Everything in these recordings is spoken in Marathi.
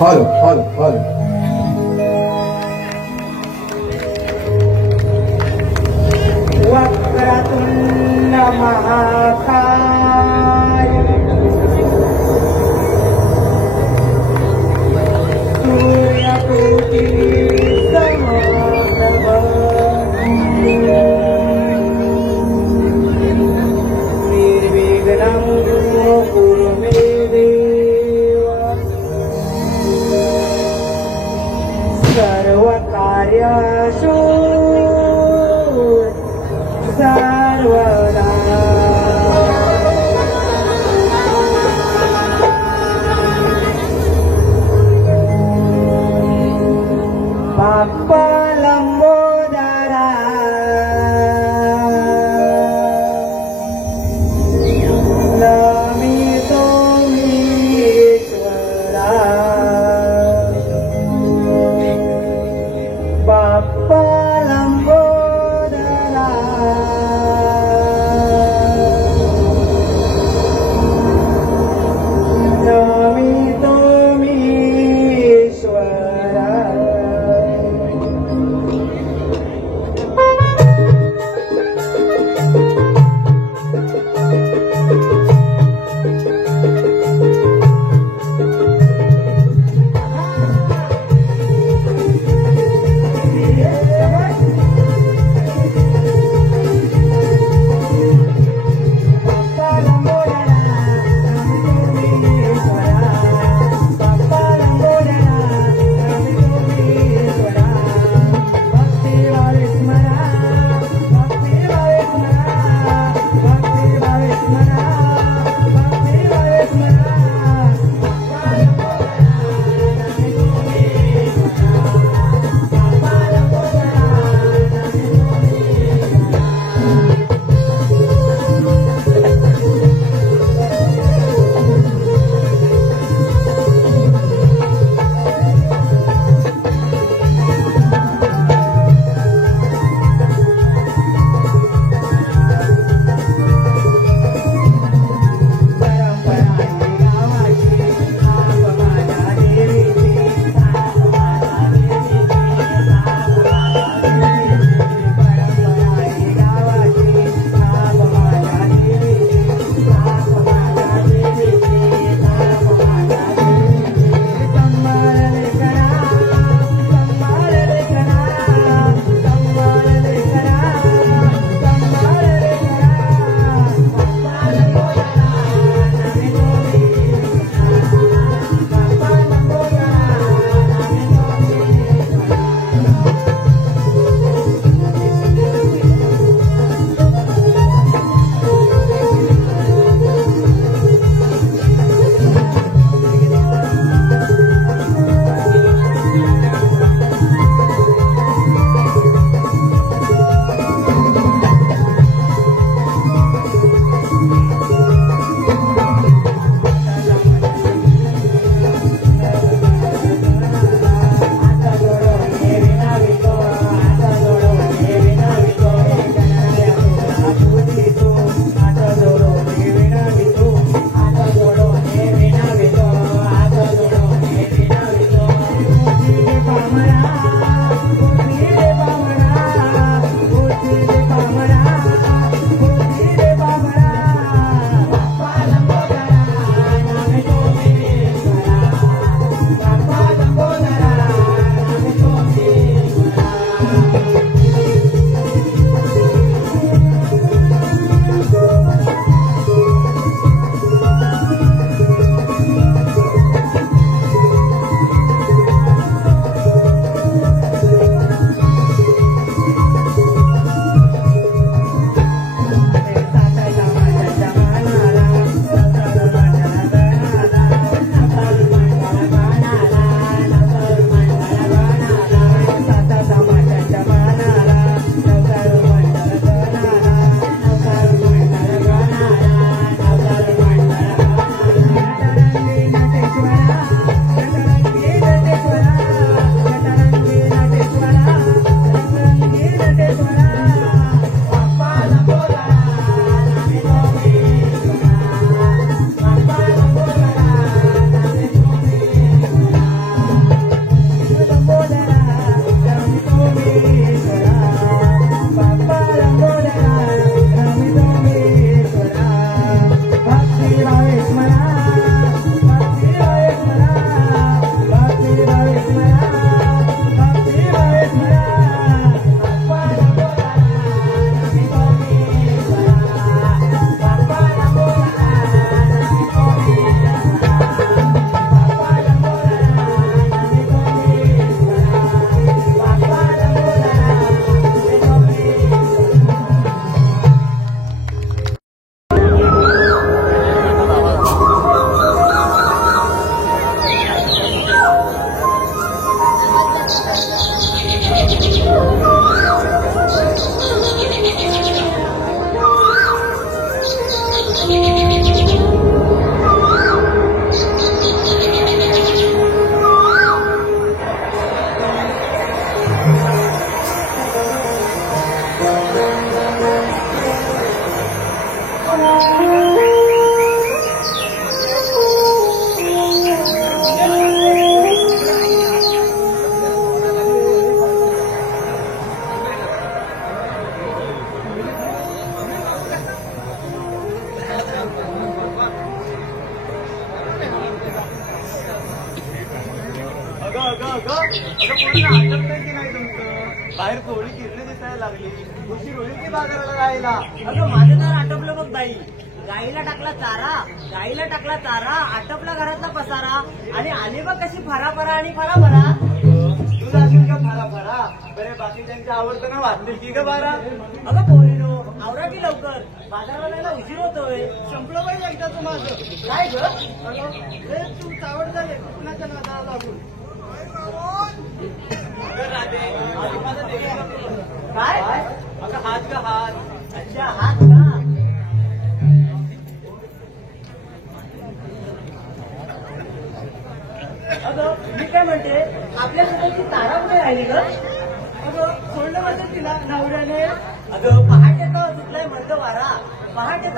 हॅलो हॅलो हॅलो वक्रतुंड महाकाय सूर्यकोटि समप्रभ निर्विघ्नं कुरु मे देव सर्वकार्येषु सर्वदा बाहेर कोवळी किरणे दिसायला लागली. उशीर होईल की बाजाराला जायला? अगं माझं तर आटपलं बघ बाई. गाईला टाकला चारा आटपला घरातला पसारा आणि आली बघ कशी फराफरा आणि फराफरा. तू जाशील का फारा फारा? बरे बाकीच्यांच्या आवडतं ना वाचतील की ग बारा? अगं पोरीनो आवरा की लवकर, बाजाराला जायला उशीर होतोय. संपलं पाहिजे एकदा तू माझं. काय ग? तू चावड झाले कुणाच्या नादाला लागून. काय? अगं हात का हात. अच्छा हात का? अगं मी काय म्हणते, आपल्या स्वतःची तारा कुठे राहिली ग? अगं सोडलं पाहिजे तिला नवऱ्याने. अगं पहाटेचा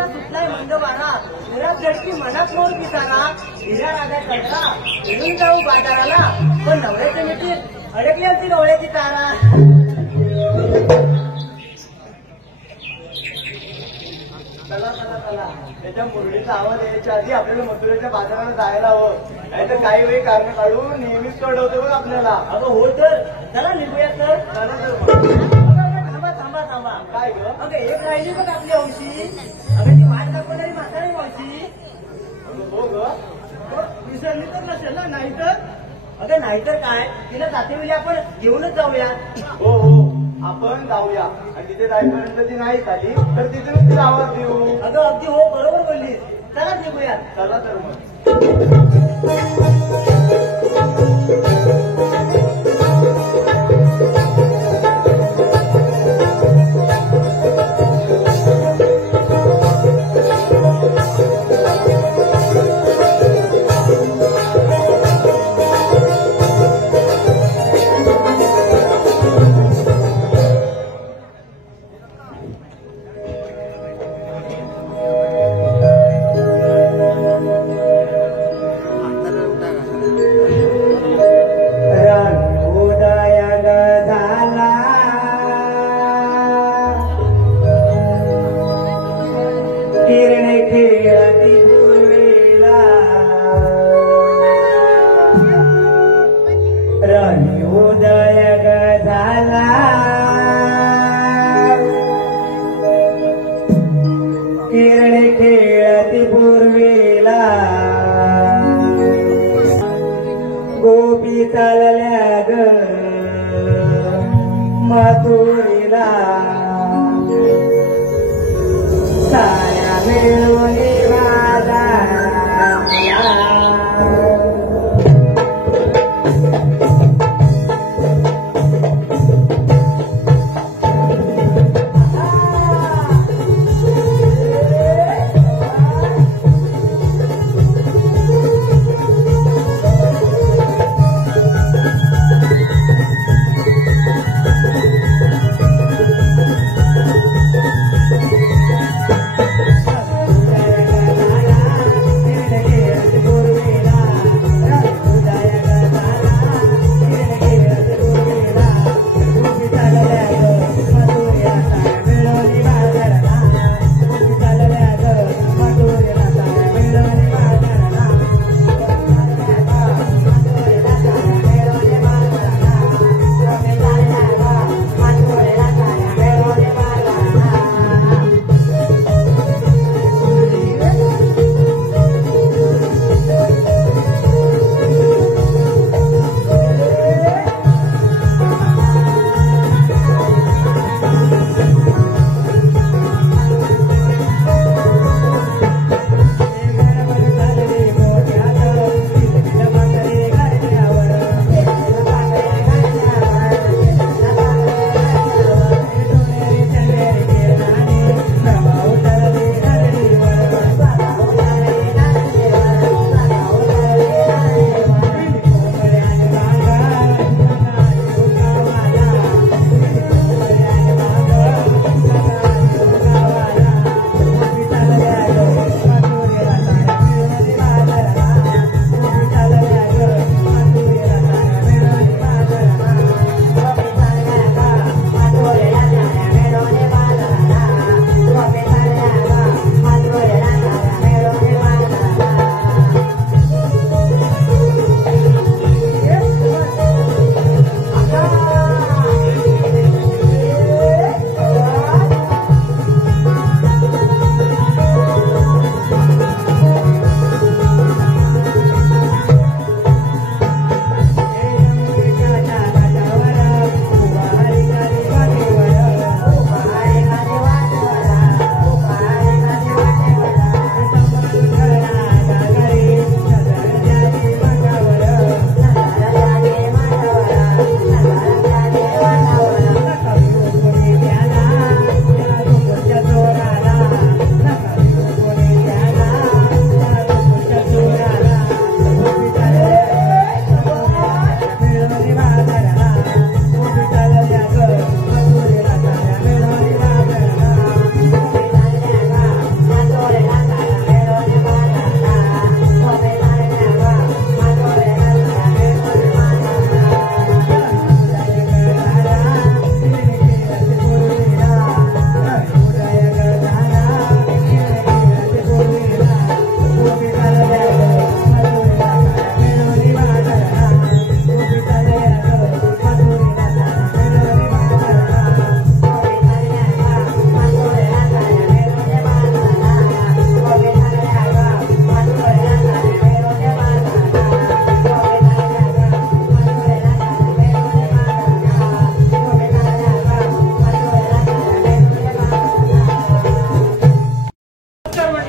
सुटलाय मंद वारा, घरात झटकी मनात मोर पिसारा, हिरा राजा करता घेऊन जाऊ बाजाराला, पण नवऱ्याच्या मिठीत अडकली असती डोळ्याची तारा. चला त्याच्या मुरळीचा आवाज यायच्या आधी आपल्याला मथुरेच्या बाजाराला जायला हवं. नाही तर काही वेळी कारण काढून नेहमीच कळवते बघ आपल्याला. अगं हो तर चला निघूया तर. चला तर मग. थांबा काय ग? अगं एक राहिली बघ आपली हौशी. अगं ती वाट दाखवणारी म्हातारी मावशी. हो ग. विसरली तर नसेल ना? नाही तर अगं नाहीतर काय, तिला जाते वेळी आपण घेऊनच जाऊया. हो आपण जाऊया आणि तिथे जाईपर्यंत ती नाही आली तर तिथूनच तिला आवाज देऊ. अगं अगदी हो बरोबर बोललीस. चला निघूया. चला तर मग. खेळती पूर्वीला गोपी चालल्या ग मथुरीला साऱ्या मिळून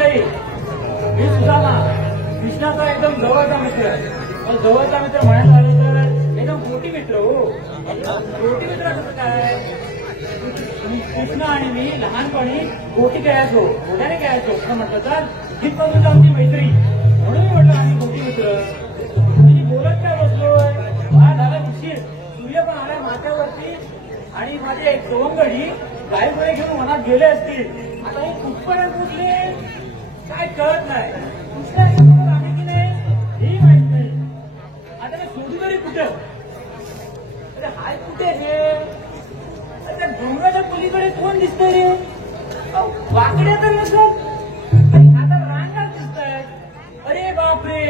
मंडळी, मी सुदामा, कृष्णाचा एकदम जवळचा मित्र. पण जवळचा मित्र म्हणायला आलो तर एकदम मोठी मित्र हो. मोठी मित्र कसं काय? कृष्ण आणि मी लहानपणी गोटी खेळायचो, घोड्याने खेळायचो असं म्हटलं तर तिथपासून आमची मैत्री. म्हणून मी म्हटलं आम्ही मोठी मित्र. मी बोलत काय बसलोय, मला झाला उशीर, सूर्य पण आलाय माथ्यावरती आणि माझे एक सवंगडी गाय गोळे घेऊन मनात गेले असतील. आता हे कुठपर्यंत पोचले काय कळत नाही. दुसऱ्या आहे की नाही हेही माहित नाही. आता मी सोडू तरी कुठं? अरे हाय कुठे रे? त्या डोंगराच्या पलीकडे कोण दिसतंय रे? वाकड्या तर नसत, आता रांगाच दिसतायत. अरे बापरे,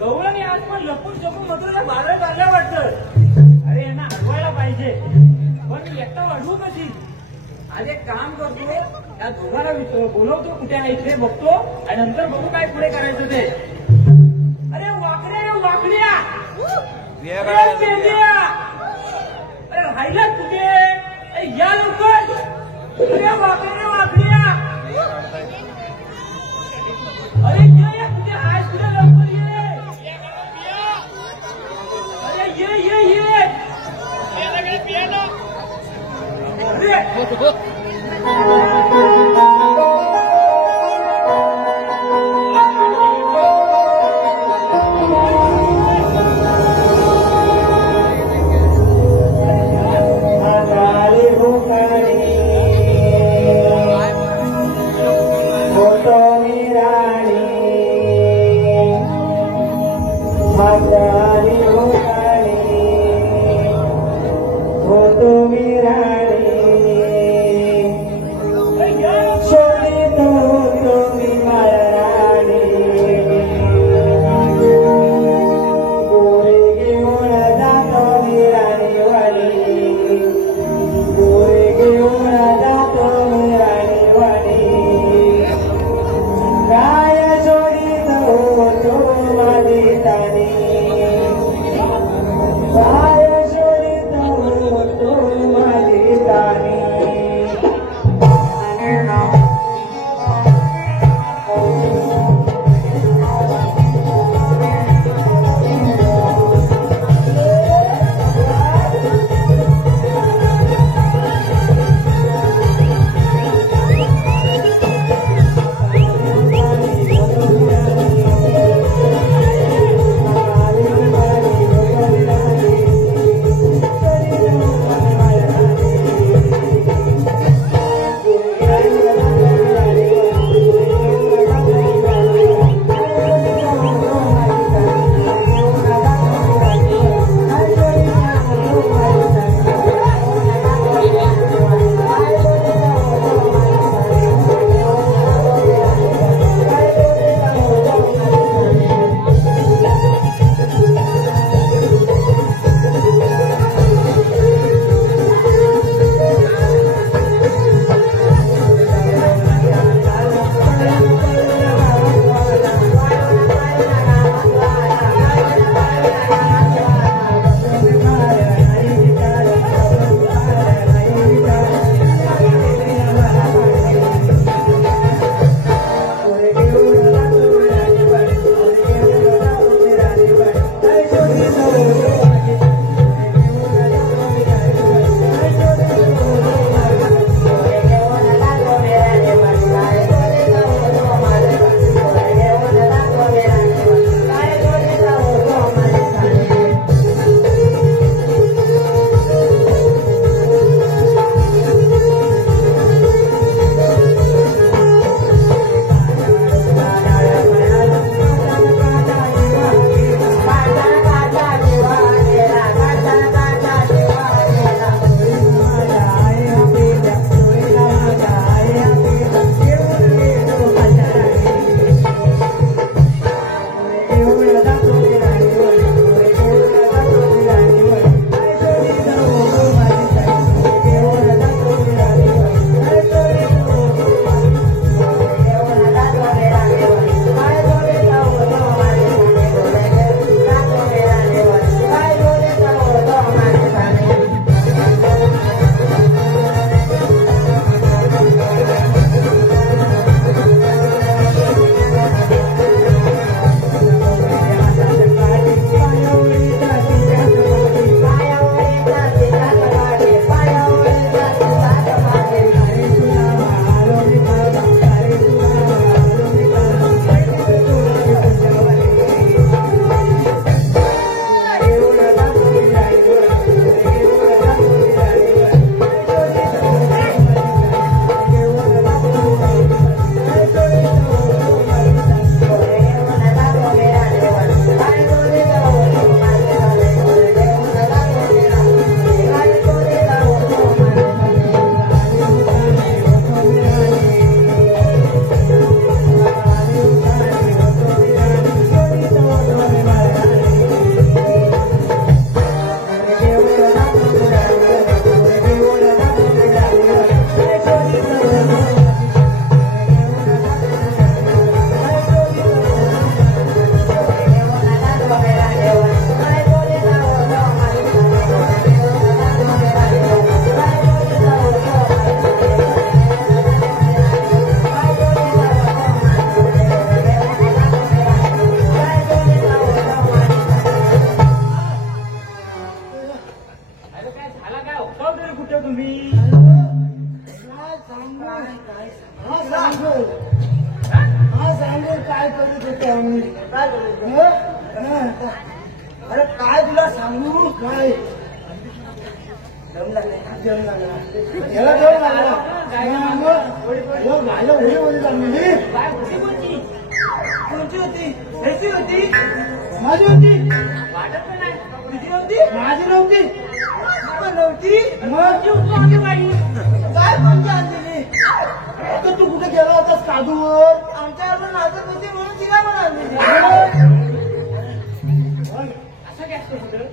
गवळणी आज पण लपून छपून मधुराला बाजारात आणल्या वाटतं. अरे यांना अडवायला पाहिजे, पण मी एकटा वाढवू कशी? आज एक काम करतो, या दोघांना बोलवतो कुठे आहे इथे बघतो आणि नंतर बघू काय पुढे करायचं ते. अरे वाकड्या वाकड्या, अरे पेंड्या, अरे राहिलात कुठे? अरे या लवकर. अरे वाकड्या वाकड्या, अरे या कुठे आहे? कुठे लवकर ये. अरे ये फोटो राणी काय करत होतो आम्ही काय करत होतो? हं? अरे काय तुला सांगू काय दम लागले जेवण लागला याला जेवण लागला गायला होळीमध्ये चाललेली काय होती कोणची होती ह्याची होती माझी होती वाटत पण नाही तुझी होती माझी नव्हती पण नव्हती मग काय कोणची आणलेली तर तू कुठे गेला होतास कादूवर आमच्यावर नाचत होती म्हणून तिला पण आणलेली असं काय असतं कुठं?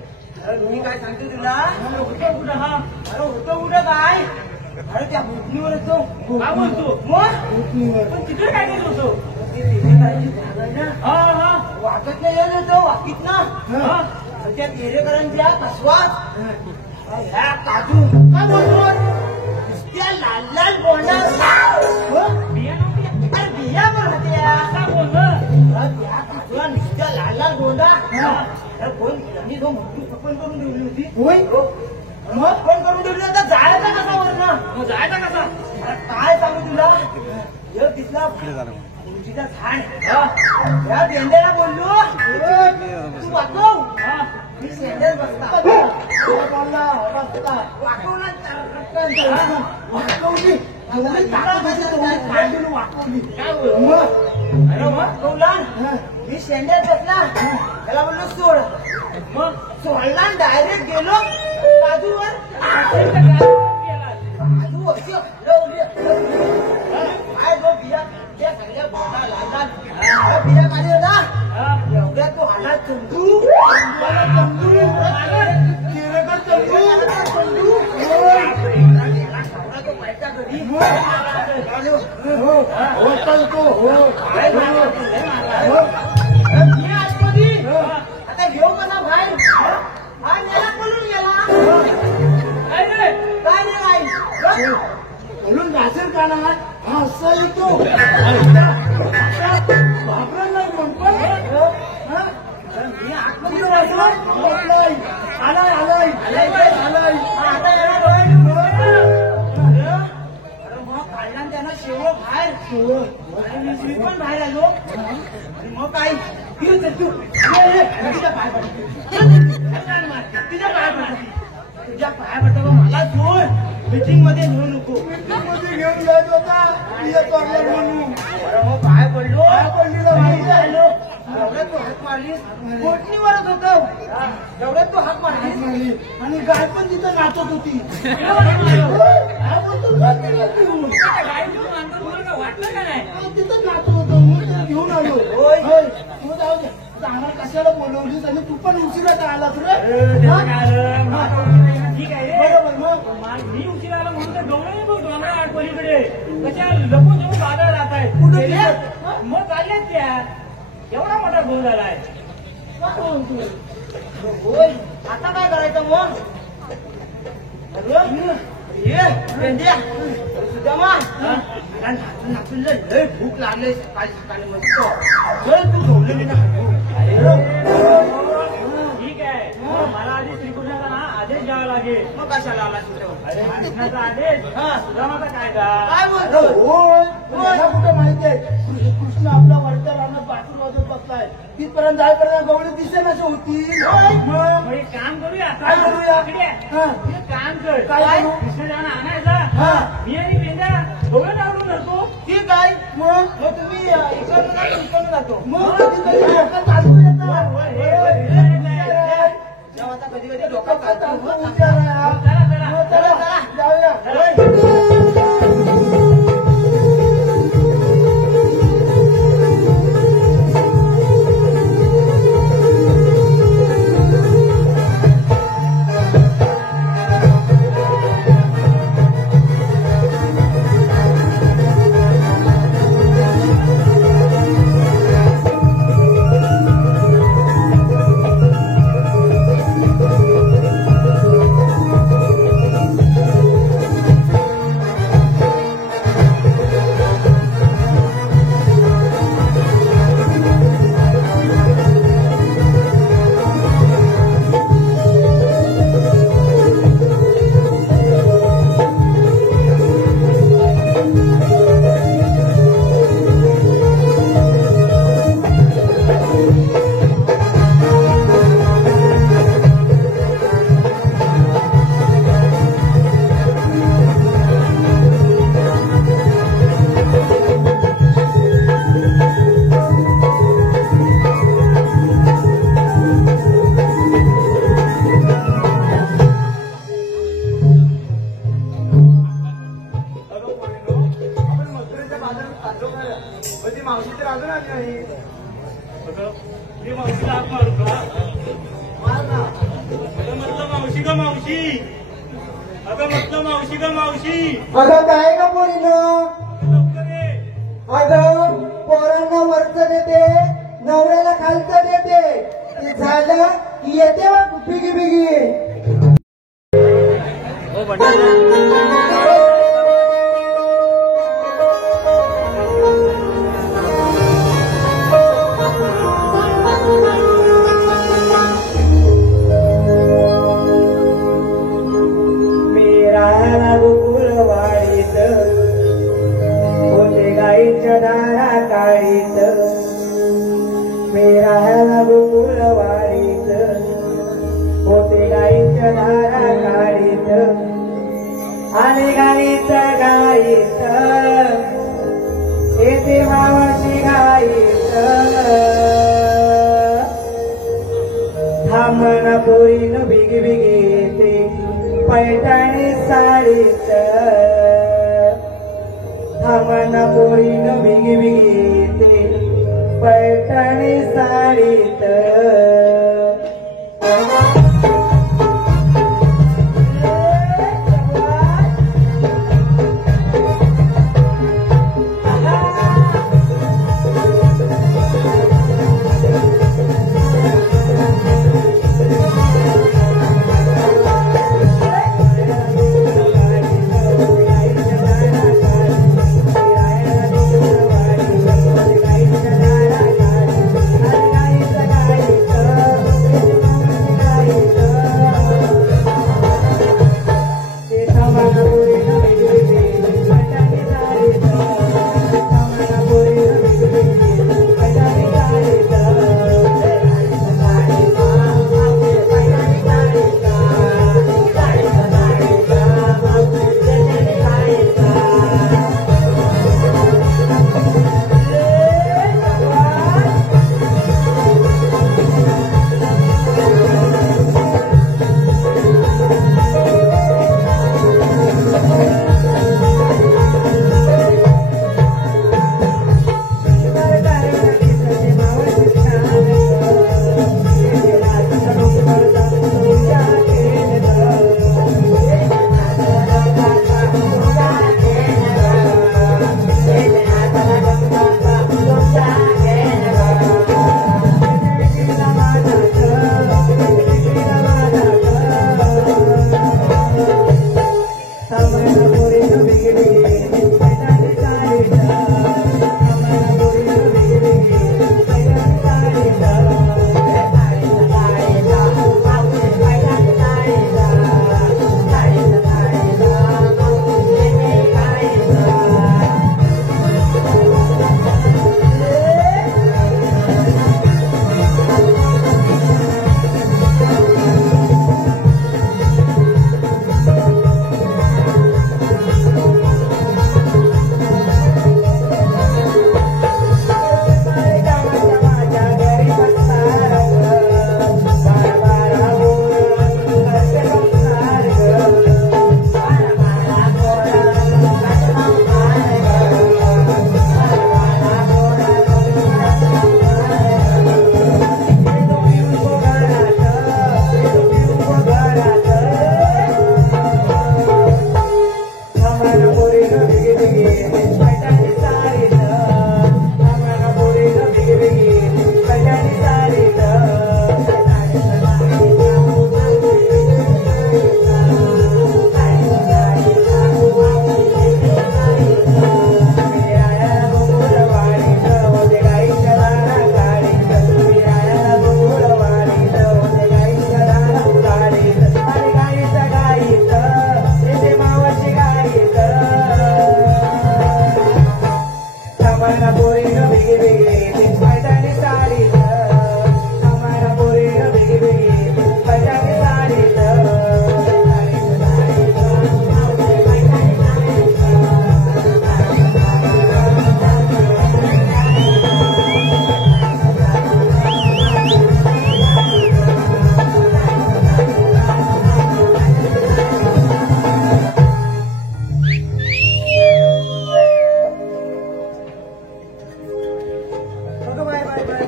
अरे मी काय सांगतो तुला होतं कुठं हा अरे होतं कुठं काय अरे त्या भूतनीवर येतो काय बोलतो मग पण तिकडे काय केलं होतं ते तेरे करायची जागा आहे ना हा हा वाकत नाही येत होतं वाकीत ना हा आणि त्या तेरेकरांच्या कसवात ह्या काजू काय बोलतो त्या लाल लाल बोंडा बिया नव्हती अरे बिया पण होत्या काय बोललं त्या काजूला नुसत्या लाल लाल बोंडा अरे कोण यांनी तो मोठी सपन करून ठेवली होती होय मग पण करून ठेवली होता जायचा कसा वर ना मग जायचा कसा अरे काय सांगू तुला एक दिसला उंचीचा झाड या बेंड्याला बोललो तू वाकव हा मी शेंड्यात बसता बोलला बसता वाकवला वाकवली वाकवली काय बोल मग अरे वाकवला मी शेंड्यात बसला त्याला बोललो सोड मग सोडला डायरेक्ट गेलो काजूवर काजू अशी हलवली काय गो बिया त्या सगळ्या बोटा लाल लाल बिया खाली होता एवढ्या तो आला चंदू तो पायचा घरी मी आतमध्ये आता घेऊ कसा बाहेर हा नेला बोलून गेला काय रे काय नाही काय म्हणून नाचेल का ना हा असा येतो बाबरांना म्हणतो मी आतमध्ये बसलो आलाय आलाय आलाय आता याला डोळे अरे मग काढला ना त्यानं शेवळ बाहेर आणि मी पण बाहेर आलो आणि मग काय घेऊन चल तू तिच्या पाय तिच्या पाय पडती तुझ्या पाय पडता मला सोड मीटिंग मध्ये नेऊ नको मध्ये घेऊन जात होता येतो म्हणून अरे मग पाय पडलो पाय पडलेलं माहिती आहे. आलो एवढ्यात तू हात मारलीस पोटणीवरच होतं एवढ्यात तू हात मारलीस आणि गाय पण तिथं नाचत होती वाटलं का नाही तिथं नाचत होतं मी ते घेऊन आलो होय. तू जाऊ दे चांगला कशाला बोलवलीस आणि तू पण उशिरा का आलास रे ठीक आहे बरोबर मग मी उशिरा आला म्हणून तर डोंगरे बघ डोंगरा आठ पलीकडे कशा लपून जपून बाजार राहत आहेत कुठं गेल्या? गेल्या? मग चालल्यात त्या एवढा मोठा गोल झालाय होय आता काय करायचं मग ये पेंड्या सुदामा नाचून लय भूक लागले सकाळी सकाळी मस्त तू झोपले ना ठीक आहे मला आधी श्रीकृष्णाचा ना आदेश द्यावा लागेल मग कशाला आला तिथं अरे कृष्णाचा आदेश हा. सुदामाचा कायदा काय बोलतो होय मला कुठं माहिती आहे कृष्ण आपल्या वरच्या रानात बाटून वाजवत बसलाय तिथपर्यंत जायपर्यंत गवळी दिसेनाशी होती मग मग एक काम करूया काय करूया? इकडे. हा. एक काम कर काय करू? कृष्णदेवाना आणायचा हा. मी आणि पेंड्या डोळे लावून धरतो ठीक आहे मग मग तुम्ही इकडून जा, इकडून जातो मग तिथं डोकं चालू येतं. जेव्हा आता कधी कधी डोकं चालतं चालू मग विचार आहे हा. चला चला मग चला, जाऊया. मावशी तर अजून आली नाही. अगं, मी मावशीला हात मारू का? मार ना. अगं म्हटलं मावशी ग मावशी. अगं म्हटलं मावशी ग मावशी. अगं काय का पोरीनं लवकर ये. अगं पोरांना वरचं देते नवऱ्याला खालचं देते ते झालं की येते बघ बिगी बिगी. मी राहायला गोकुळवाडीत होते गाईच्या दारा काढीत. मी राहायला गोकुळवाडीत होते गाईच्या दारा काढीत. आणि गाईत गाईत येते मावशी गाईत. थांबना पोरीन बिगी बिगी येते पैठणी साडीत. थांबना पोरीन बिगी बिगी येते पैठणी साडीत.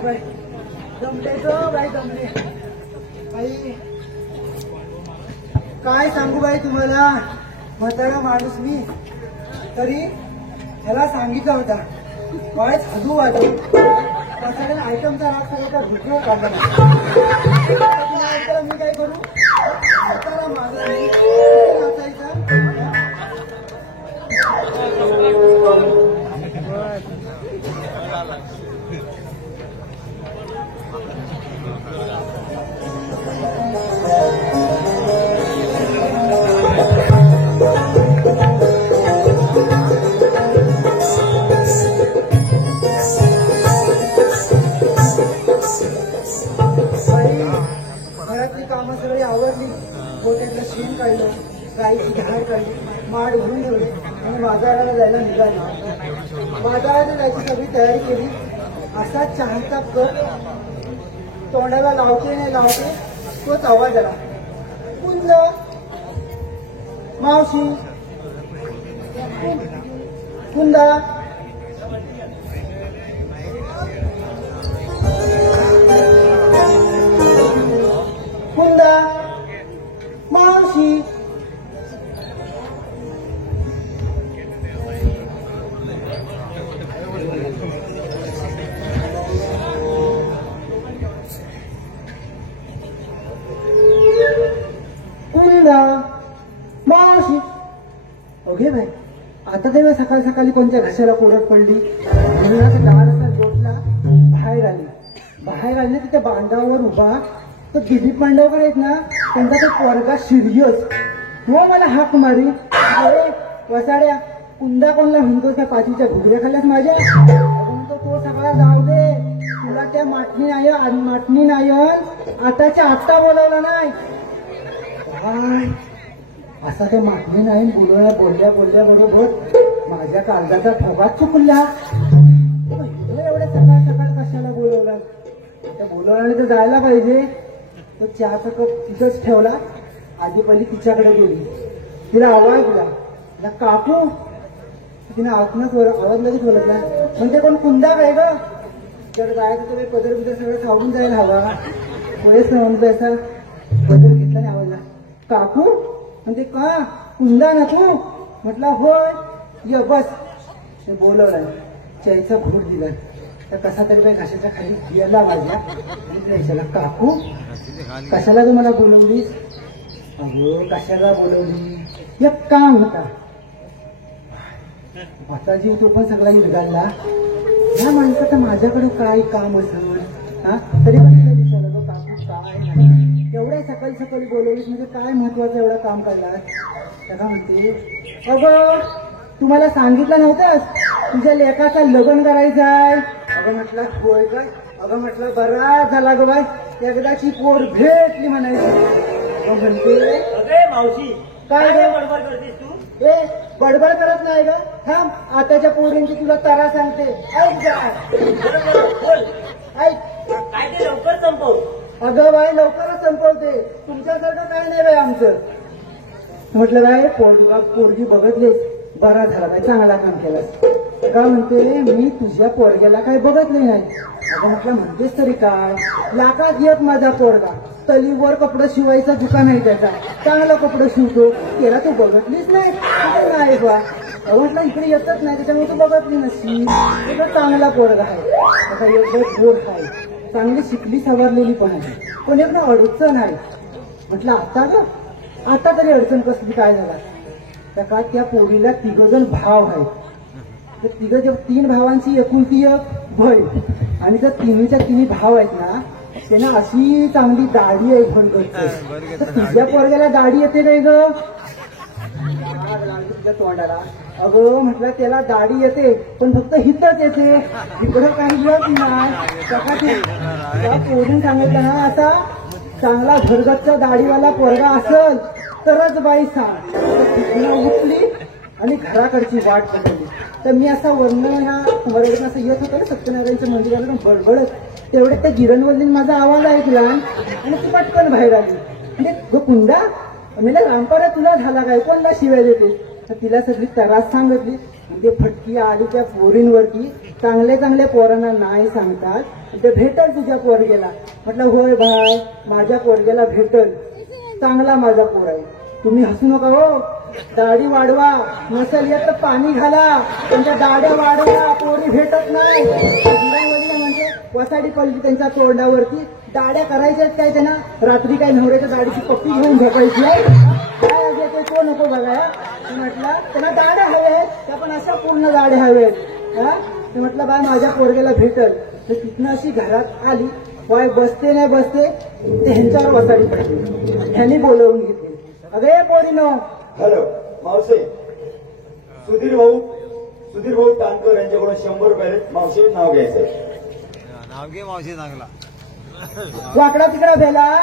बाई जमले ग बाई जमले बाई. काय सांगू बाई तुम्हाला, म्हातारा माणूस मी तरी ह्याला सांगितलं होता काय झाडू वाटत त्याच्याकडे आयटमचा राग सगळ्या घुटरो काढला. मी काय करू, म्हातारा माझा नाचायचा. घरातली कामं सगळी आवडली, गोट्यातलं शेण काढलं, गाईची धार काढली, माड भरून ठेवली आणि बाजाराला जायला निघाली. बाजाराला जायची सगळी तयारी केली. असा चहाचा कप तोंडाला लावते नाही लावते तोच आवाज आला, कुंज मावशी कुंदा. कुंदा मावशी. कुंदा मावशी. ओके भाई, आता तेव्हा सकाळी सकाळी कोणत्या घशाला कोरड पडली म्हणून दाराचा लोटला, बाहेर आली. बाहेर आली तिथे बांधावर उभा तो दिलीप मांडवकर आहेत ना, त्यांचा तो पोरगा सिरियस. तो मला हाक मारी, अरे वसाड्या कुंदा कोणला म्हणतोस त्या पाचीच्या घुगऱ्या खाल्ल्यास माझ्या. तो सगळा जाऊ दे, तुला त्या माटणी नायन आताच्या आत्ता बोलवला नाही. असा त्या माटणी नाईन बोलल्या बरोबर माझ्या काळजाचा ठोकाच चुकला. एवढ्या सकाळ सकाळ कशाला बोलवला, त्या बोलवल्याने तर जायला पाहिजे. तो चहाचा कप तिथंच ठेवला. आधी पहिली तिच्याकडे गेली, तिला आवाज दिला, काकू. तिने आवाज लगेच बोलत ना, म्हणजे कोण कुंदा काय ग. तर जायचं तुम्ही पदर बिदर सगळं सावरून जायला हवा. पुढेच म्हणतो पदर घेतला आणि आवाजला, काकू. म्हणजे का कुंदा ना तू. म्हटलं होय, ये बस. बोलवलं, चायचा घोट दिला, तर कसा तरी काही घशाच्या खाली गेला माझ्या आणि त्याला, काकू कशाला तू मला बोलवलीस. अगो कशाला बोलवली, एक काम होता. आता जीव तो पण सगळा विरघाडला. या माणसाचं माझ्याकडे काय काम असं, हा तरी पण विचारलं काकू काय नाही, एवढ्या सकाळी सकाळी बोलवलीस म्हणजे काय महत्वाचं एवढं काम काढला. त्याला म्हणते, अगं तुम्हाला सांगितलं नव्हतंस तुझ्या लेकाचं लग्न करायचं आहे. अगं म्हटलं होय काय. अगं म्हटलं बरा झाला ग बाय, एकदाची पोर भेटली म्हणायची. म्हणते अरे मावशी काय बडबड करतेस तू. ए बडबड करत नाही ग, थांब आताच्या पोरींची तुला तारा सांगते. ऐक जा, बोल ऐक. काय ते लवकर संपव. अगं बाई लवकरच संपवते, तुमच्यासारखं काय नाही बाई आमचं. म्हटलं बाई पोरगी बघतलीस, बरा झाला बाई, चांगला काम केलास. का म्हणते मी तुझ्या पोरग्याला काय बघतली नाही. अगं म्हटलं म्हणतेस तरी काय, लाखात एक माझा पोरगा, तलीवर कपडे शिवायचं दुकान आहे त्याचा, चांगला कपडे शिवतो. त्याला तू बघतलीच नाही. नाही बा. म्हटलं इकडे येतच नाही त्याच्यामुळे तू बघतली नसती. तुझा चांगला पोरगा आहे, त्याचा एकदम गोड आहे, चांगली शिकली सवारलेली पण आहे, पण एक अडचण आहे. म्हटलं आता ग, आता तरी अडचण कसली काय झाला. त्या पोरीला 3 जण भाव आहेत. तर 3 भावांची एकुलती एक बहीण, आणि त्या तिन्हीच्या 3 भाव आहेत ना, त्यांना अशी चांगली दाढी आहे भरगत. तर तुझ्या पोरग्याला दाढी येते नाही ग तुझ्या तोंडाला. अगं म्हटलं त्याला दाढी येते पण फक्त हितच येते, इकडं काही येत नाही. त्या पोरीने सांगितलं ना, आता चांगला घरगतचा दाढीवाला पोरगा असेल तरच बाई सांग. उठली आणि घराकडची वाट पकडली. तर मी असा वरडून असं येत होतं ना सत्यनारायणच्या मंदिराला बडबडत, तेवढे त्या गिरणवल्लीने माझा आवाज ऐकला आणि ती पटकन बाहेर आली. म्हणजे गो कुंदा, म्हणजे रामपाडा तुला झाला काय, कोणला शिवाय देते. तर तिला सगळी तरास सांगितली. ते फटकी आली त्या पोरींवरती. चांगल्या चांगल्या पोरांना नाही सांगतात. ते भेटल तुझ्या पोरग्याला. म्हटलं होय भाई, माझ्या पोरग्याला भेटल. चांगला माझा पोर आहे. तुम्ही हसू नका हो. दाढी वाढवा, नसेल येत तर पाणी घाला. त्यांच्या दाढ्या वाढवा, पोरी भेटत नाही. म्हणजे वसाडी पडली त्यांच्या तोंडावरती. दाढ्या करायच्याच काय त्यांना. रात्री काय नवऱ्याच्या दाढीची पप्पी घेऊन झोपायची आहे. काय असे तो नको बघा. म्हटलं त्यांना दाढ्या हव्यात, त्या पण अशा पूर्ण दाढ्या हव्यात. ते म्हटलं बाय माझ्या पोरग्याला भेटल. तर तिथनं अशी घरात आली. वाय बसते नाही बसते ते ह्यांच्यावर वसाडी पडली. ह्यांनी बोलवून घेतली. अगे पोरीनो. हॅलो मावशी, सुधीर भाऊ तानकर यांच्याकडून 100 रुपये मावशी नाव घ्यायचंय. नाव घे मावशी चांगला. वाकडा तिकडा भेला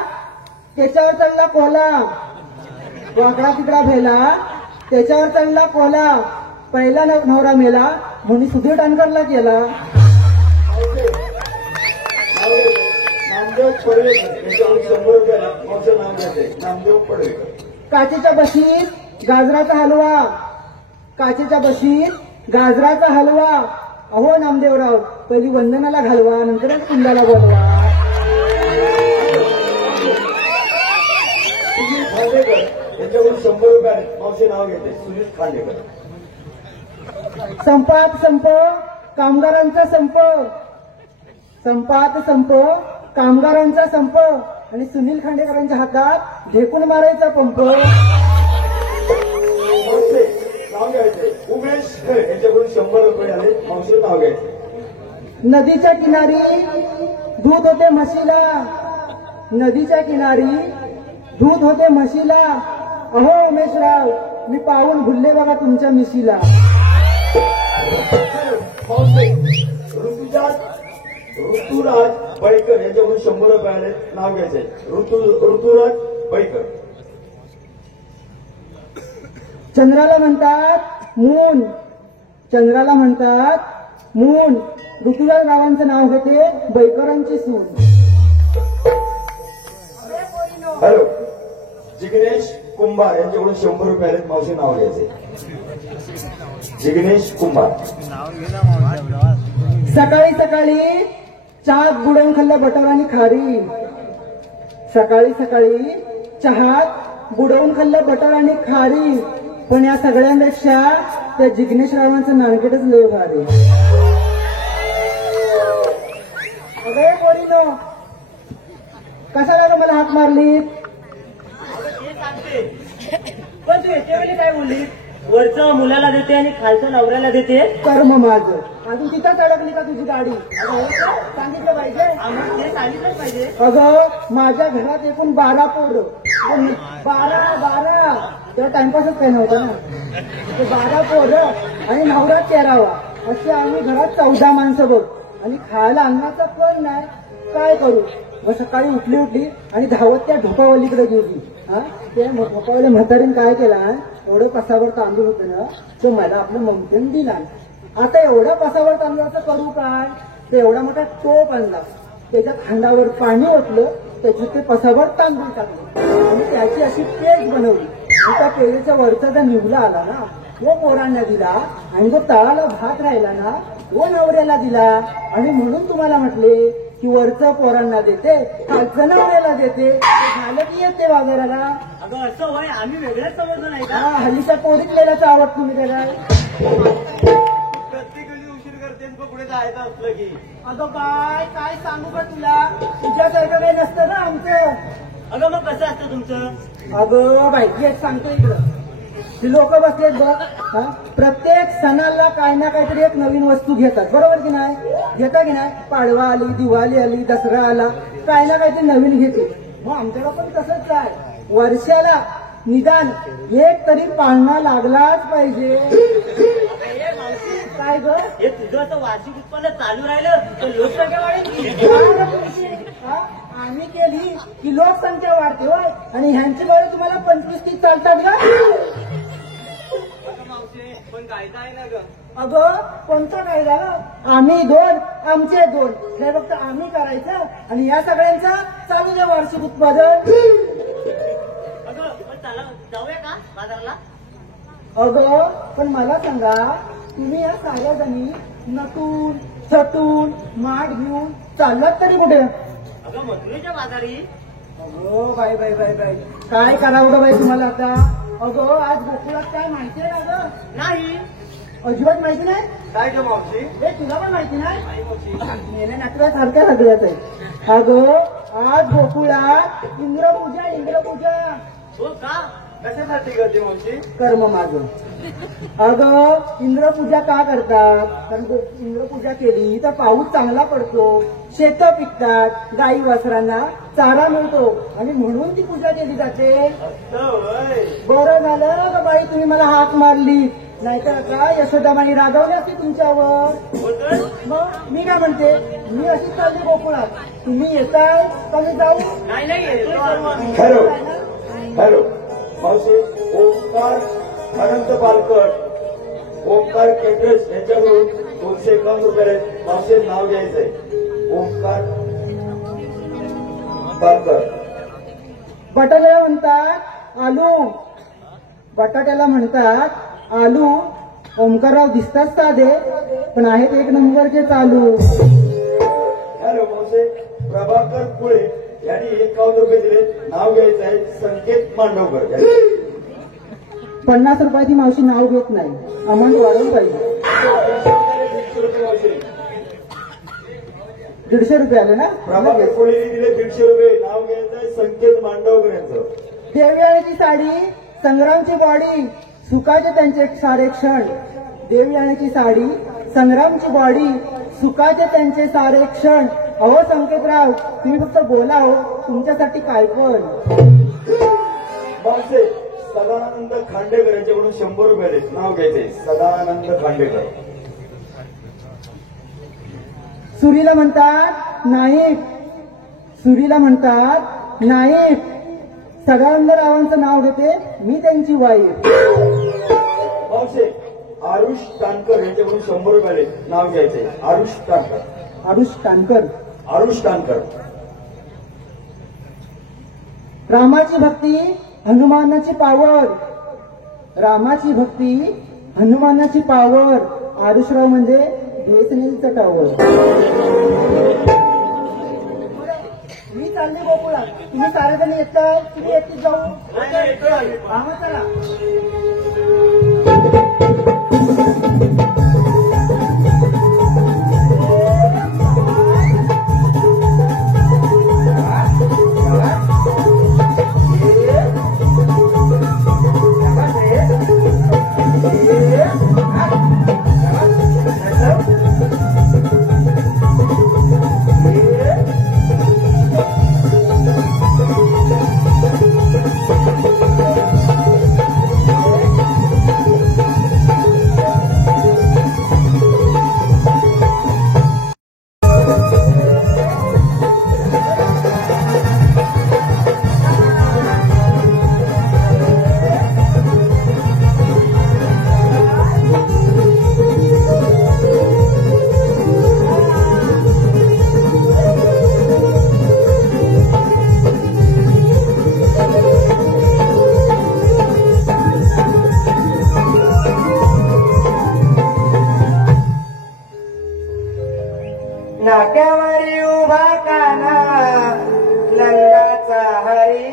त्याच्यावर चढला कोला. वाकडा तिकडा भेला त्याच्यावर चढला कोला. पहिला नवरा मेला म्हणून सुधीर तानकरला केला. नामदेव पडवेकर यांच्याकडून 100 रुपये मावशी नाव घ्यायचंय. नामदेव पडवेकर. काचेच्या बशीत गाजराचा हलवा. काचेच्या बशीत गाजराचा हलवा. अहो नामदेवराव, पहिली वंदनाला घालवा, नंतरच कुंडाला बोलवा. सुनील खांडेकर यांच्याकडून 100 रुपये मावशी नाव घेते. सुनील खांडेकर. संपात संप, कामगारांचा संप. संपात संप, कामगारांचा संप. आणि सुनील खांडेकरांच्या हातात ढेकून मारायचा पंप. मावशी नाव घ्यायचंय. उमेश खरे यांच्याकडून 100 रुपये आले. मावशी नाव घ्यायचंय. नदीच्या किनारी दूध होते म्हशीला. नदीच्या किनारी दूध होते म्हशीला. अहो उमेशराव, मी पाहून भुलले बघा तुमच्या मिशीला. मावशी ऋतुराज पैकर यांच्याकडून 100 रुपये आले. नाव घ्यायचंय. ऋतुराज पैकर. चंद्राला म्हणतात मून. चंद्राला म्हणतात मून. ऋतुराज रावांचं नाव होते बैकरांची सून. हॅलो जिग्नेश कुंभार यांच्याकडून 100 रुपये आले. मावशी नाव घ्यायचे. जिग्नेश कुंभार. नाव घे ना मावशी. सकाळी सकाळी चहात बुडवून खाल्लं बटर आणि खारी. सकाळी सकाळी चहात बुडवून खाल्लं बटर आणि खारी. पण या सगळ्यांपेक्षा त्या जिग्नेश रावांचं नाणकेटच लय भारी. अगे पोरीनो, कशाला मला हाक मारली? पण तू येते वेळी काय बोलली? वरचं मुलाला देते आणि खालचं नवऱ्याला देते. कर्म माझं. अजून तिथंच अडकली का तुझी गाडी? सांगितलं पाहिजे. आम्हाला ते सांगितलंच पाहिजे. अगं माझ्या घरात एकूण 12 पोरं. 12 तेव्हा टाइमपासच काही नव्हता ना. 12 पोरं आणि नवरा 13वा. असे आम्ही घरात 14 माणसं बघ. आणि खायला अन्नाचं पण नाही. काय करू? मग सकाळी उठली आणि धावत त्या ढोपावलीकडे गेली. त्या ढोपावली म्हातारीने काय केला, एवढं पसावर तांदूळ होतं ना, तो मला आपलं ममतेन दिला. आता एवढा पसावर तांदूळाचं करू काय? ते एवढा मोठा टोप आणला. त्याच्या खांडावर पाणी ओतलं, त्याच्यात ते पसावर तांदूळ टाकले आणि त्याची अशी पेज बनवली. त्या पेजेच्या वरचा जो निवला आला ना, तो पोरांना दिला. आणि जो तळाला भात राहिला ना, तो नवऱ्याला दिला. आणि म्हणून तुम्हाला म्हटले की वरचं पोरांना देते, खालचं नवऱ्याला देते. झालं की येते बाजाराला. अगं असं होय, आम्ही वेगळंच समजलं नाही का? हल्लीच्या पोरीतलेल्याचं आवड तुम्ही त्याला. प्रत्येक वेळी उशीर करते पुढे जायचं असलं की. अगं काय सांगू का तुला? तुझ्यासारखं काही नसतं ना आमचं. अगं मग कसं असतं तुमचं? अगं बाई एक सांगतो इकडं. ती लोक बसलेत बघ. प्रत्येक सणाला काय ना काहीतरी एक नवीन वस्तू घेतात. बरोबर की नाही? घेता की नाही? पाडवा आली, दिवाळी आली, दसरा आला, काय ना काहीतरी नवीन घेते. मग आमच्याला पण तसंच आहे. वर्षाला निदान एक तरी पाळणा लागलाच पाहिजे. काय ग? हे तुझं असं वार्षिक उत्पन्न चालू राहिलं तर लोकसंख्या वाढेल. आम्ही केली की लोकसंख्या वाढते होय. आणि ह्यांची बरं तुम्हाला 25-30 चालतात का? पण काय ना ग. अगं कोणता कायदा ग? आम्ही 2, आमचे 2. हे फक्त आम्ही करायचं आणि या सगळ्यांचं चालू द्या वार्षिक उत्पादन. अगं पण चला जाऊया का बाजाराला? अगं पण मला सांगा, तुम्ही या साऱ्या जणी नटून चटून माठ घेऊन चाललात तरी कुठे? अगं मथुरेच्या बाजारी. अगो बाई बाई बाई बाई, काय करावं बाई तुम्हाला आता? अगं आज गोकुळात काय माहिती आहे का गं? नाही. अजिबात माहिती नाही? काय ग मावशी? हे तुला पण माहिती नाही? नाही मावशी. नेण्या नाटकासारख्या सगळ्याच आहे. अगं आज गोकुळात इंद्रपूजा हो का? कशासाठी करते मावशी? कर्म माझं. अगं इंद्रपूजा का करतात? कारण इंद्रपूजा केली तर पाऊस चांगला पडतो, शेतं पिकतात, गाई वासरांना चारा मिळतो आणि म्हणून ती पूजा केली जाते. असं होय. बरं झालं का बाई तुम्ही मला हाक मारली, नाहीतर का यशोदामाई रागवली असते तुमच्यावर. बोलतोय? मग मी काय म्हणते, मी अशीच चालली गोकुळात. तुम्ही येताय का मी जाऊ? नाही नाही येतोय सर्व आम्ही. हॅलो हॅलो मावशी, ओंकार अनंत पालकर, ओंकार केटरर्स यांच्याकडून 251 रुपये मावशी नाव घ्यायचंय. ओंकार पालकर. बटाट्याला म्हणतात आलू, बटाट्याला म्हणतात आलू. ओंकारराव दिसतात साधे पण आहेत एक नंबरचे चालू. हॅलो मावशी, प्रभाकर पुळे यांनी 51 रुपये दिले. नाव घ्यायचं आहे संकेत मांडवकर. 50 रुपयाची मावशी नाव घेत नाही, अमाऊंट वाढवून पाहिजे. 150 रुपये मावशी. 150 रुपये आले ना? प्रभाकर पुळेने दिले 150 रुपये. नाव घ्यायचं आहे संकेत मांडवकर यांचं. देवयाणीची साडी, संग्रामची बॉडी, सुखाचे त्यांचे सारे क्षण. देवयाणीची साडी, संग्रामची बॉडी, सुखाचे त्यांचे सारे क्षण. अहो संकेतराव, तुम्ही फक्त बोला हो, तुमच्यासाठी काय पण. मावशी, सदानंद खांडेकर यांच्याकडून 100 रुपये दिले. नाव घ्यायचंय सदानंद खांडेकर. सुरीला म्हणतात नाईक, सुरीला म्हणतात नाईक. सदानंद रावांचं नाव घेते मी, त्यांची वाईफ. मावशी, आरुष तानकर यांच्याकडून 100 रुपये दिले. नाव घ्यायचंय आरुष तानकर. आरुष कानकर. आरुष तानकर. रामाची भक्ती हनुमानाची पावर, रामाची भक्ती हनुमानाची पावर. आरुषराव म्हणजे भेसनीलचं टावर. मी चालले गोकुळात, तुम्ही सारेजण येताय? तुम्ही एकटीच जाऊ? नाही नाही येतोय आम्ही. हा मग चला. नाट्यावरी उभा काना लंगाचा हरी,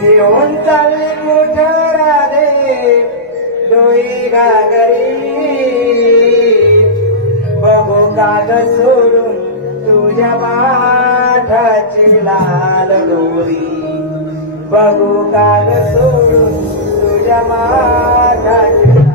घेऊन चालली कुठरा दे डोई घागरी. बघू काग सोडून तुझ्या माठाची लाल दोरी, बघू काग सोडून तुझ्या माठाची लाल.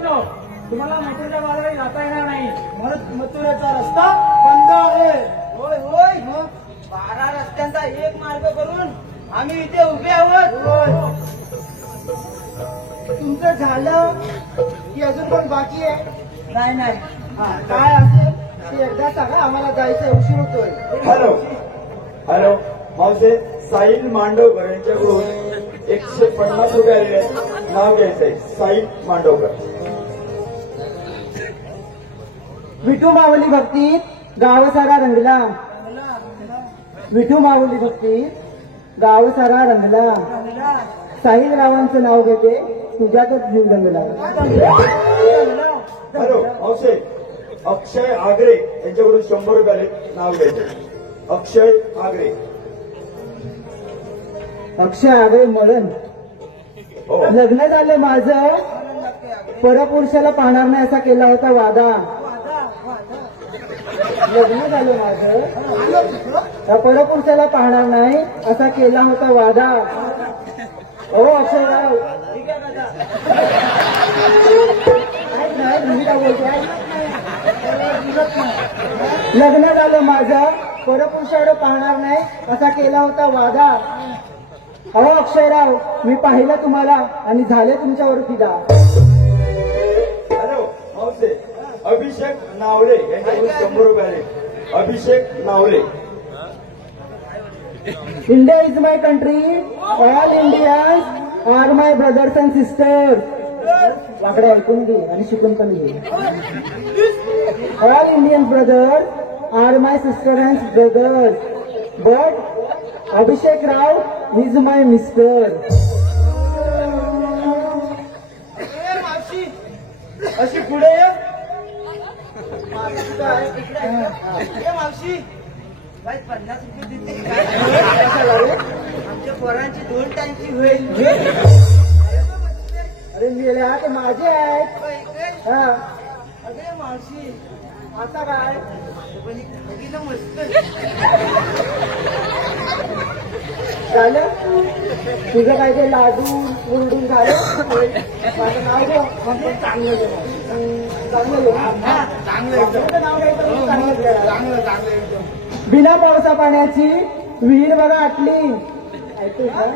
भाविकांनो, तुम्हाला मथुरेच्या बाजारात जाता येणार नाही. मथुरेचा रस्ता बंद आहे. होय होय. 12 रस्त्यांचा एक मार्ग करून आम्ही इथे उभे आहोत. तुमचं झालं की अजून पण बाकी आहे? नाही नाही. हा, काय असेल ते एकदा सांगा, आम्हाला जायचं उशीर होतोय. हॅलो हॅलो मावशे, साहिल मांडवकर यांच्याकडून 150 रुपये आलेले आहेत. नाव घ्यायचंय साहिल मांडवकर. विठू माऊली भक्तीत गाव सारा रंगला. विठू माऊली भक्तीत गाव सारा रंगला. साहिल रावांचं नाव घेते, तुझ्यातच जीव रंगला. हॅलो मावशे, अक्षय आगरे यांच्याकडून 100 रुपये आले. नाव घ्यायचंय अक्षय आगरे. अक्षय आगळे मरण. हो. लग्न झालं माझं, परपुरुषाला पाहणार नाही असा केला होता वादा. लग्न झालं माझं, परपुरुषाला पाहणार नाही असा केला होता वादा. हो अक्षयराव, ऐक ना, मी काय बोलतो ऐक. लग्न झालं माझं, परपुरुषाला पाहणार नाही असा केला होता वादा. अहो अक्षयराव, मी पाहिलं तुम्हाला आणि झाले तुमच्यावर फिदा. हॅलो मावशे, अभिषेक नावले यांच्याकडून 100 रुपये आले. Abhishek Navale. India is my country, all Indians are my brothers and sisters. वाकडे ऐकून घे आणि शिकून पण घे. All Indian brothers are my sister and brothers, but Abhishek Rao is my mister. अशी पुढे ये. मावशी बाई 50 रुपये देते काय? आमच्या पोरांची 2 टाइमची होईल. अरे मेल्या ते माझे आहेत. हा, अरे मावशी आता काय पण ही खाली ना मस्त. झालं तुझं काय ते लाडू उलडून झालं. माझं नाव घे, म्हणतो चांगलं घे. चांगलं घे. चांगलं नाव घ्यायचं, चांगलं घे. बिना पावसा पाण्याची विहीर बघा आटली. ऐकू का?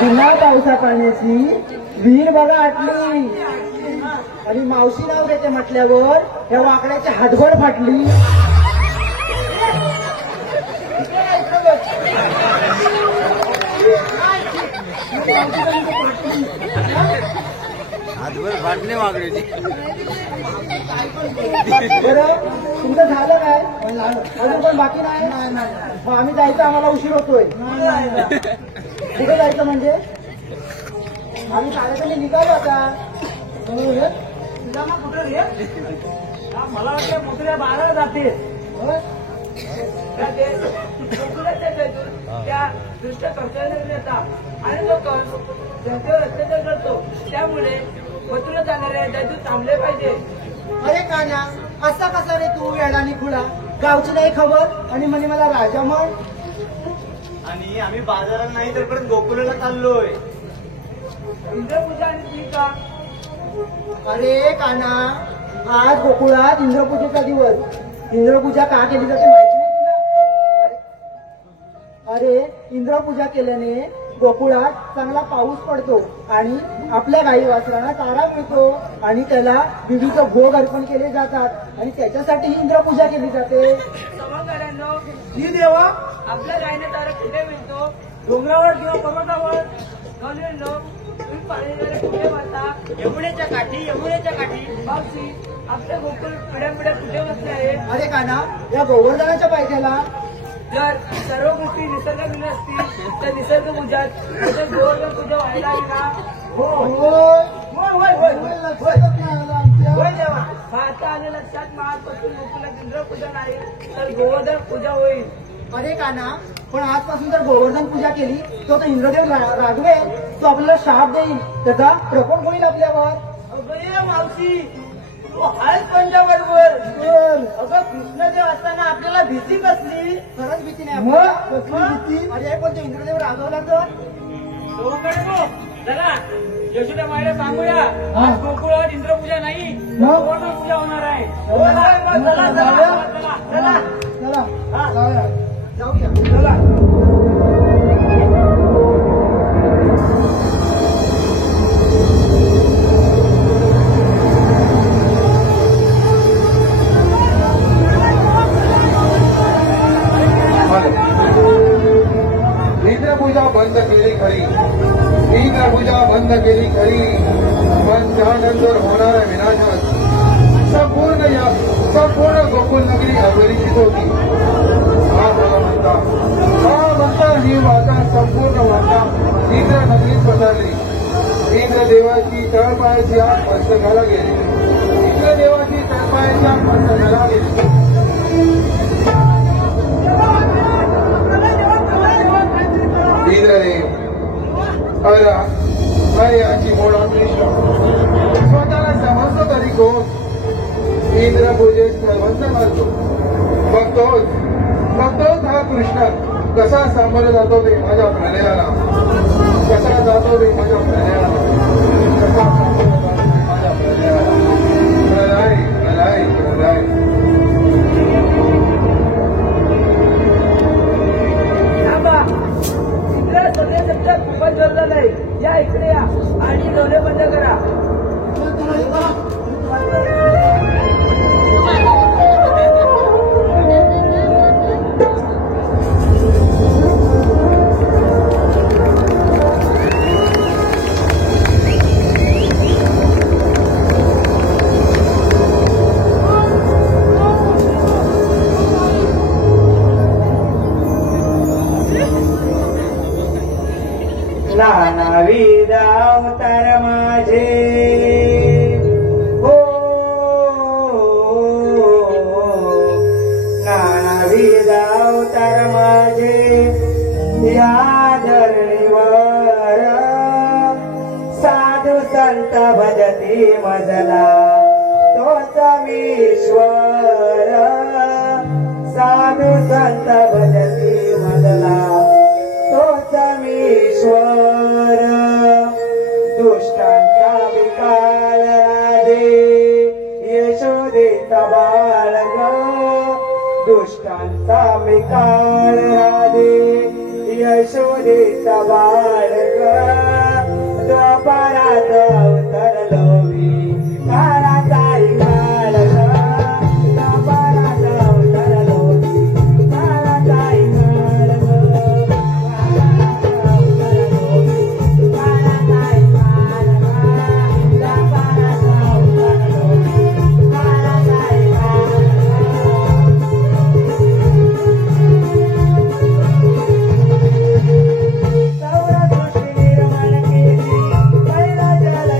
बिना पावसा पाण्याची विहीर बघा आटली. आणि मावशी नाव घेते म्हटल्यावर या वाकड्याची हातगोड फाटली. हातभर फाटले वागण्याची. बरं तुमचं झालं काय? अजून पण बाकी नाही. मग आम्ही जायचं, आम्हाला उशीर होतोय. कुठे जायचं म्हणजे? आम्ही साडेकडे निघालो आता. तुला मग कुठं रे? हा, मला वाटतं मथुरेच्या बाजारात जाते. त्या दुष्ट कर्तव्याने येतात आणि तो जनतेवर अत्याचार करतो. त्यामुळे मथुरेत जाणारे दैदू थांबले पाहिजे. अरे कान्या, असा कसा रे तू येडानी खुळा? गावची नाही खबर आणि म्हणे मला राजा म्हण. आणि आम्ही बाजारात नाही तर परत गोकुळाला चाललोय. इंद्रपूजा आणि ती का? अरे काना, आज गोकुळात इंद्रपूजेचा दिवस. इंद्रपूजा का केली जाते माहिती नाही तुला? अरे इंद्रपूजा केल्याने गोकुळात चांगला पाऊस पडतो आणि आपल्या गाई वासरांना चारा मिळतो आणि त्याला विविध भोग अर्पण केले जातात आणि त्याच्यासाठी ही इंद्रपूजा केली जाते. सवंगड्यांनो, ही देवा आपल्या गायने चारा कुठे मिळतो? डोंगरावर किंवा पर्वतावर. गवलेलो तुम्ही पाळलेले कुठे वाचा? यमुनेच्या काठी. यमुनेच्या काठी. मावशी, आपल्या गोकुळ पिढ्या कुठे बसले आहे? अरे काना, या गोवर्धनाच्या पायथ्याला. जर सर्व गोष्टी निसर्ग असतील तर निसर्ग पूजा गोवर्धन पूजा व्हायला हवी का? होय देवा. आता आले लक्षात, महापासून गोकुळात इंद्र पूजा नाही तर गोवर्धन पूजा होईल. अरे काना, पण आजपासून जर गोवर्धन पूजा केली तर इंद्रदेव रागवेल, तो आपल्याला शाप देईल, त्याचा प्रकोप होईल आपल्यावर. अगं ये मावशी, तू आहेस पंजाबरोबर. अगं कृष्णदेव असताना आपल्याला भीती कसली? खरंच भीती नाही आपल्याला. अरे पण तो इंद्रदेव रागवला तर सवंगड्यांनो, चला यशोदा मायला सांगूया हा. आज गोकुळात इंद्रपूजा नाही मग? गोवर्धन पूजा होणार आहे चला चला चला चला चला हा. जाऊया जाऊया चला इंद्रपूजा बंद केली खरी इंद्रपूजा बंद केली खरी पण त्यानंतर होणाऱ्या विनाशात संपूर्ण गोकुळ नगरी अधोरेखित होती हा म्हणता ही वार्ता संपूर्ण वार्ता इंद्र नगरीत पसरली इंद्रदेवाची तळपायाची आग बंद घाला गेली इंद्रदेवाची तळपायाची आग बंद घाला गेली इंद्रदेव अरे याची मोड कृष्ण स्वतःला समजतो तरी कोण इंद्रपूजेत सर्वंत करतो बघतोच हा कृष्ण कसा सांभाळला जातो ते माझ्या प्रणयाला कसा जातो ते माझ्या प्रणयाला कसा सांभाळला जातो ते माझ्या प्रणयाला प्रलय थांबा इकडे सगळे सध्या खूपच जोर झालंय या इकडे या आणि डोळे बंद करा नानाविध अवतार माझे हो नानाविध अवतार माझे या धरणीवर साधू संत भजती मजला तोच मीश्वर साधू संत भजती मजला तोच मीश्वर दुष्टांचा विकाल राधे यशोदेचा बाळग दुष्टांचा विकाल राधे यशोदेचा बाळग द्वापारात अवतरलो मी काळाचाही काळग द्वापारात अवतरलो मी काळाचाही काळग निर्माण केली पहिला जल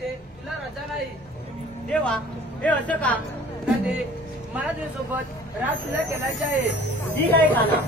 राधे तुला रजा नाही. देवा हे असं का? राधे मला तुझ्यासोबत रात तुला केलायची आहे. जी काय खाना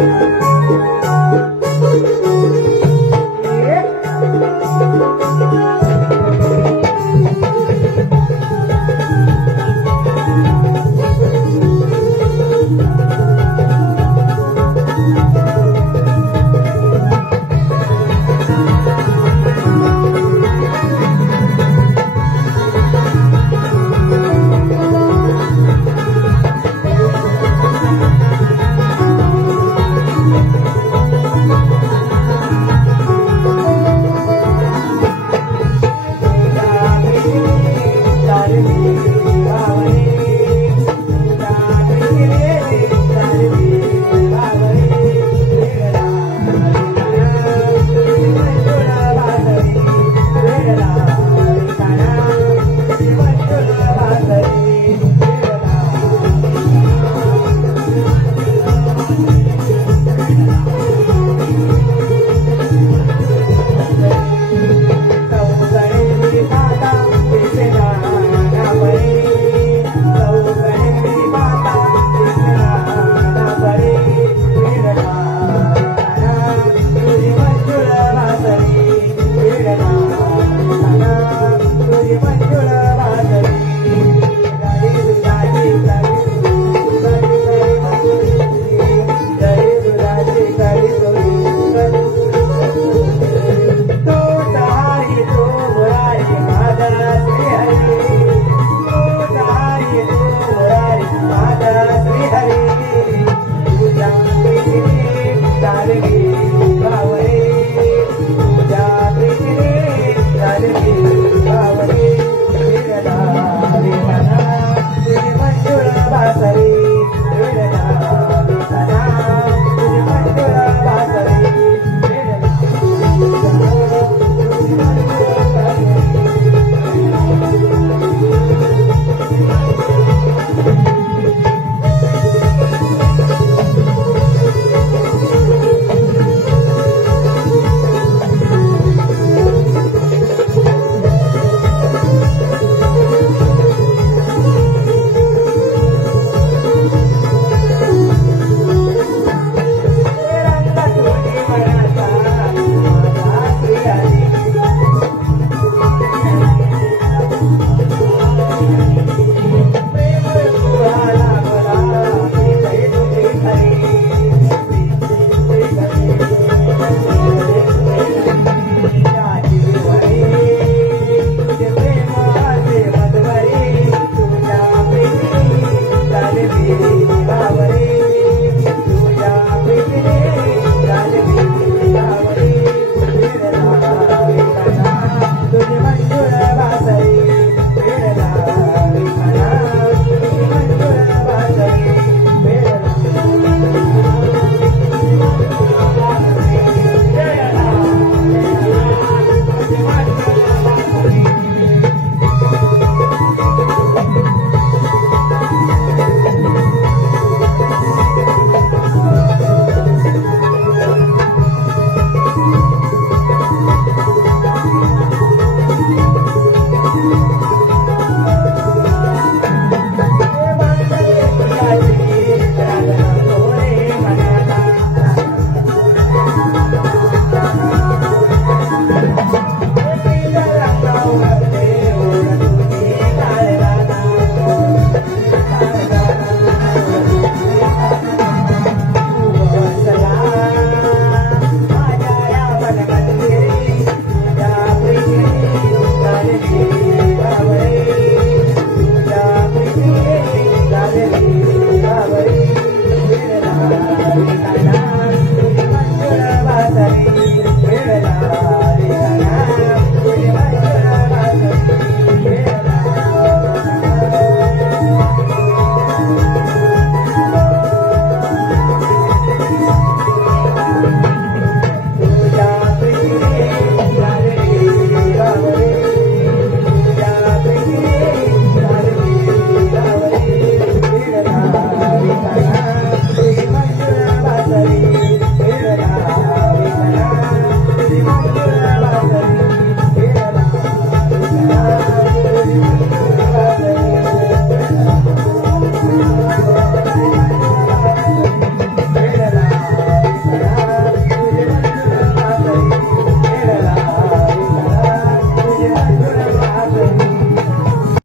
Thank you.